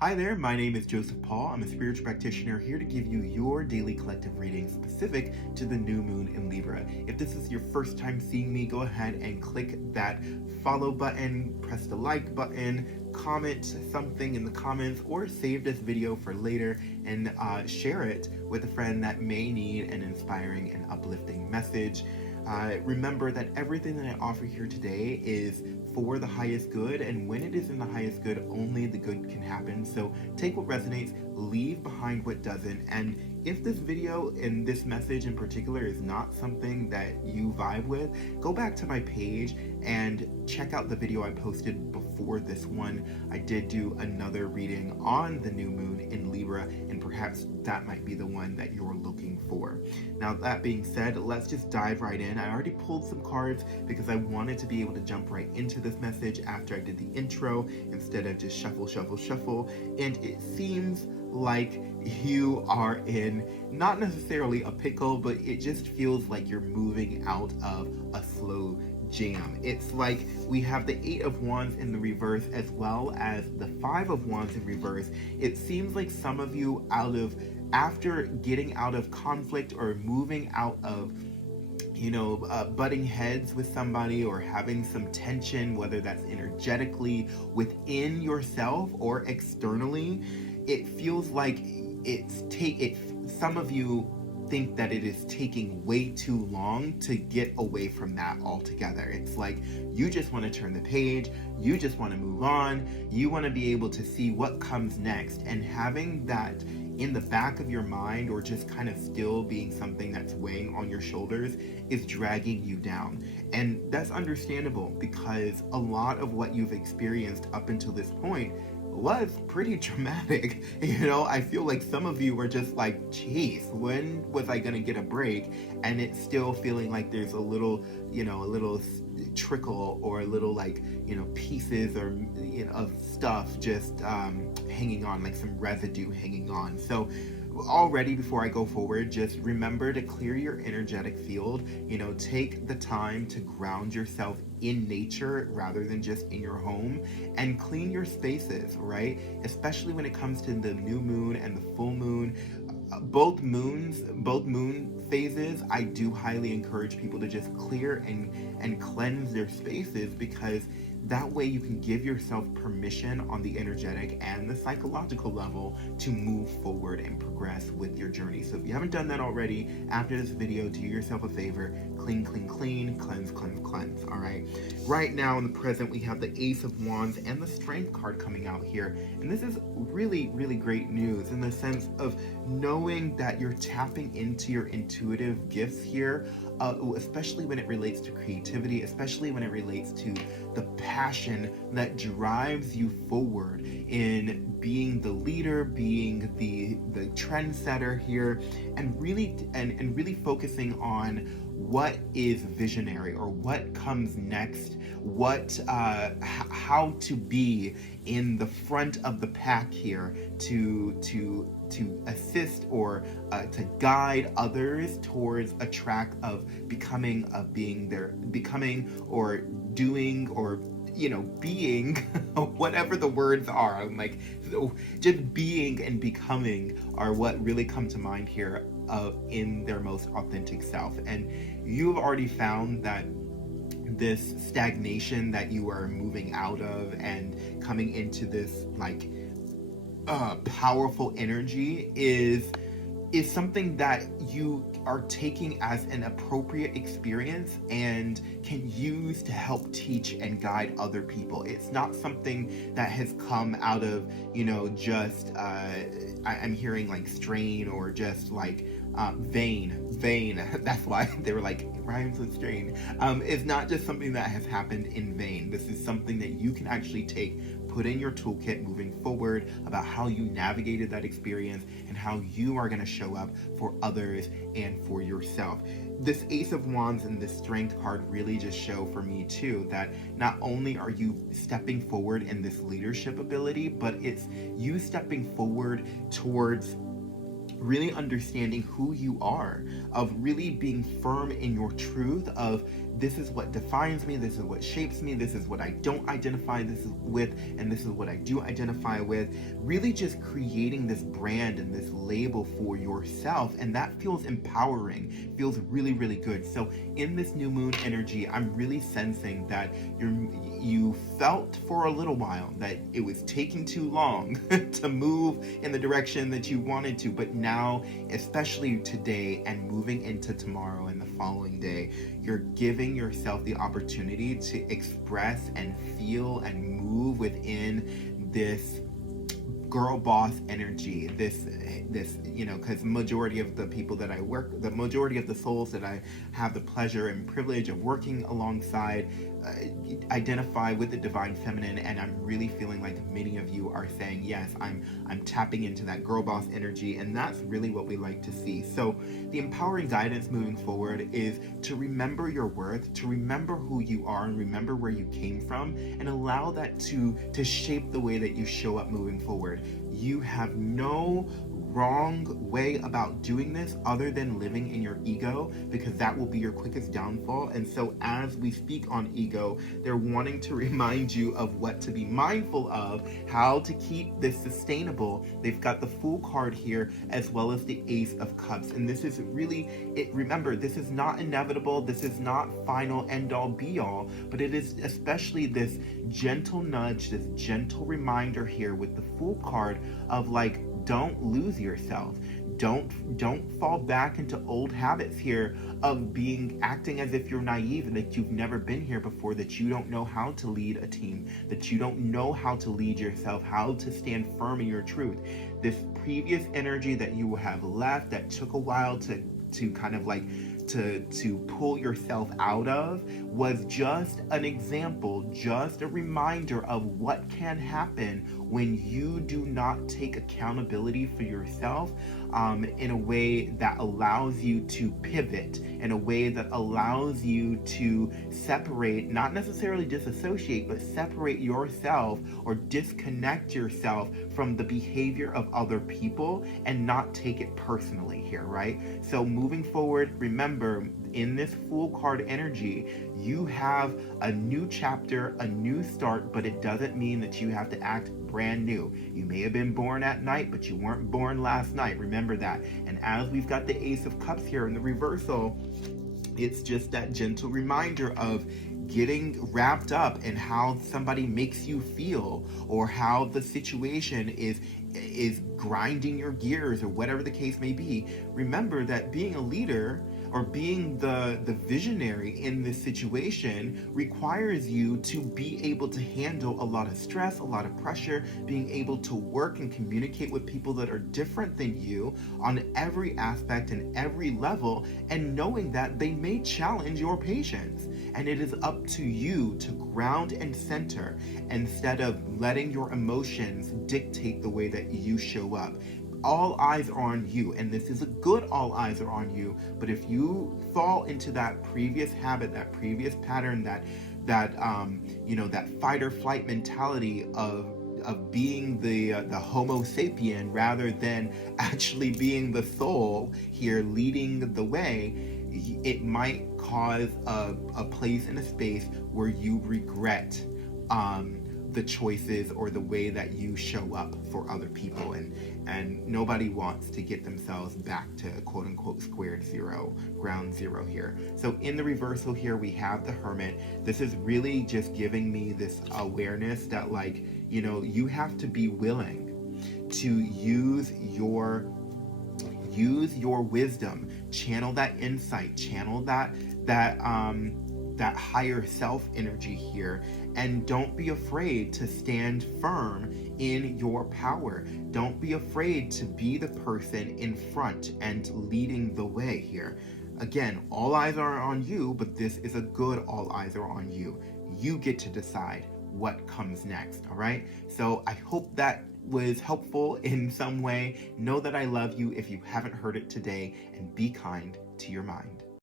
Hi there, my name is Joseph Paul. I'm a spiritual practitioner here to give you your daily collective reading specific to the new moon in Libra. If this is your first time seeing me, go ahead and click that follow button, press the like button, comment something in the comments, or save this video for later and share it with a friend that may need an inspiring and uplifting message. Remember that everything that I offer here today is for the highest good, and when it is in the highest good, only the good can happen. So take what resonates, leave behind what doesn't, and if this video and this message in particular is not something that you vibe with, go back to my page and check out the video I posted before this one. I did do another reading on the new moon in Libra, and perhaps that might be the one that you're looking for. Now, that being said, let's just dive right in. I already pulled some cards because I wanted to be able to jump right into this message after I did the intro instead of just shuffle. And it seems like you are in not necessarily a pickle, but it just feels like you're moving out of a slow jam. It's like we have the 8 of Wands in the reverse as well as the 5 of Wands in reverse. It seems like some of you after getting out of conflict or moving out of butting heads with somebody or having some tension, whether that's energetically within yourself or externally, it feels like some of you think that it is taking way too long to get away from that altogether. It's like you just want to turn the page, you just want to move on, you want to be able to see what comes next, and having that in the back of your mind or just kind of still being something that's weighing on your shoulders is dragging you down. And that's understandable because a lot of what you've experienced up until this point was pretty traumatic. I feel like some of you were just like, geez, when was I gonna get a break? And it's still feeling like there's a little trickle or a little pieces or of stuff just hanging on, like some residue hanging on. So already, before I go forward, just remember to clear your energetic field. Take the time to ground yourself in nature rather than just in your home, and clean your spaces, right? Especially when it comes to the new moon and the full moon. Both moon phases, I do highly encourage people to just clear and cleanse their spaces, because that way you can give yourself permission on the energetic and the psychological level to move forward and progress with your journey. So if you haven't done that already, after this video, do yourself a favor, clean, cleanse, all right? Right now in the present, we have the Ace of Wands and the Strength card coming out here. And this is really, really great news in the sense of knowing that you're tapping into your intuitive gifts here, especially when it relates to creativity, especially when it relates to the passion that drives you forward in being the leader, being the trendsetter here, and really focusing on what is visionary or what comes next, how to be in the front of the pack here to assist or to guide others towards a track of becoming or doing or being whatever the words are. I'm like, so just being and becoming are what really come to mind here in their most authentic self. And you've already found that this stagnation that you are moving out of and coming into this powerful energy is something that you are taking as an appropriate experience and can use to help teach and guide other people. It's not something that has come out of, I'm hearing like strain or just like vain. That's why they were like, it rhymes with strain. It's not just something that has happened in vain. This is something that you can actually put in your toolkit moving forward about how you navigated that experience and how you are going to show up for others and for yourself. This Ace of Wands and this Strength card really just show for me too that not only are you stepping forward in this leadership ability, but it's you stepping forward towards really understanding who you are, of really being firm in your truth, of this is what defines me, this is what shapes me, this is what I don't identify this is with, and this is what I do identify with. Really just creating this brand and this label for yourself, and that feels empowering, feels really, really good. So in this new moon energy, I'm really sensing that you felt for a little while that it was taking too long to move in the direction that you wanted to, but now, especially today and moving into tomorrow and the following day, you're giving yourself the opportunity to express and feel and move within this girl boss energy, this because majority of the people that I work, the majority of the souls that I have the pleasure and privilege of working alongside identify with the divine feminine, and I'm really feeling like many of you are saying, yes, I'm tapping into that girl boss energy, and that's really what we like to see. So the empowering guidance moving forward is to remember your worth, to remember who you are, and remember where you came from, and allow that to shape the way that you show up moving forward. You have no wrong way about doing this other than living in your ego, because that will be your quickest downfall. And so as we speak on ego, they're wanting to remind you of what to be mindful of, how to keep this sustainable. They've got the Fool card here as well as the Ace of Cups, and this is really it. Remember, this is not inevitable, this is not final end all be all, but it is especially this gentle nudge, this gentle reminder here with the Fool card of like, don't lose yourself. Don't fall back into old habits here of acting as if you're naive and that you've never been here before, that you don't know how to lead a team, that you don't know how to lead yourself, how to stand firm in your truth. This previous energy that you have left that took a while to kind of like to pull yourself out of was just an example, just a reminder of what can happen when you do not take accountability for yourself in a way that allows you to pivot, in a way that allows you to separate, not necessarily disassociate, but separate yourself or disconnect yourself from the behavior of other people and not take it personally here, right? So moving forward, remember, in this Fool card energy, you have a new chapter, a new start, but it doesn't mean that you have to act brand new. You may have been born at night, but you weren't born last night. Remember that. And as we've got the Ace of Cups here in the reversal, it's just that gentle reminder of getting wrapped up in how somebody makes you feel, or how the situation is grinding your gears, or whatever the case may be. Remember that being a leader or being the visionary in this situation requires you to be able to handle a lot of stress, a lot of pressure, being able to work and communicate with people that are different than you on every aspect and every level, and knowing that they may challenge your patience. And it is up to you to ground and center instead of letting your emotions dictate the way that you show up. All eyes are on you, and this is a good all eyes are on you. But if you fall into that previous habit, that previous pattern, that fight or flight mentality of being the Homo sapien rather than actually being the soul here leading the way, it might cause a place and a space where you regret the choices or the way that you show up for other people, and nobody wants to get themselves back to quote unquote squared zero, ground zero here. So in the reversal here we have the Hermit. This is really just giving me this awareness that, like, you know, you have to be willing to use your wisdom, channel that insight, channel that higher self energy here, and don't be afraid to stand firm in your power. Don't be afraid to be the person in front and leading the way here. Again, all eyes are on you, but this is a good all eyes are on you. You get to decide what comes next, all right? So I hope that was helpful in some way. Know that I love you if you haven't heard it today, and be kind to your mind.